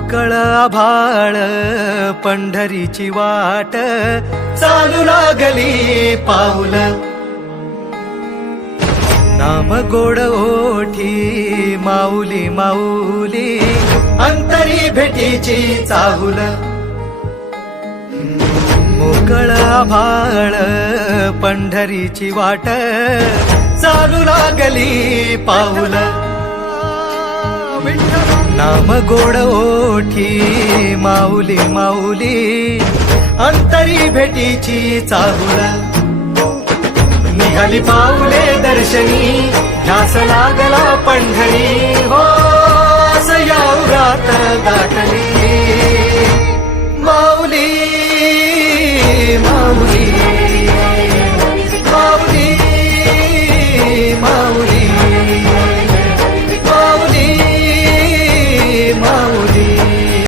मोकळ आभाळ पंढरीची वाट चालू लागली पाऊल नाम गोड ओठी माऊली माऊली अंतरी भेटीची चाहुल मोकळ आभाळ पंढरीची वाट चालू लागली पाऊल नाम गोड ओठी माऊली माऊली अंतरी भेटीची चाहुल निघाली पाऊले दर्शनी ध्यास लागला पंढरी हो असं या उरात दाटली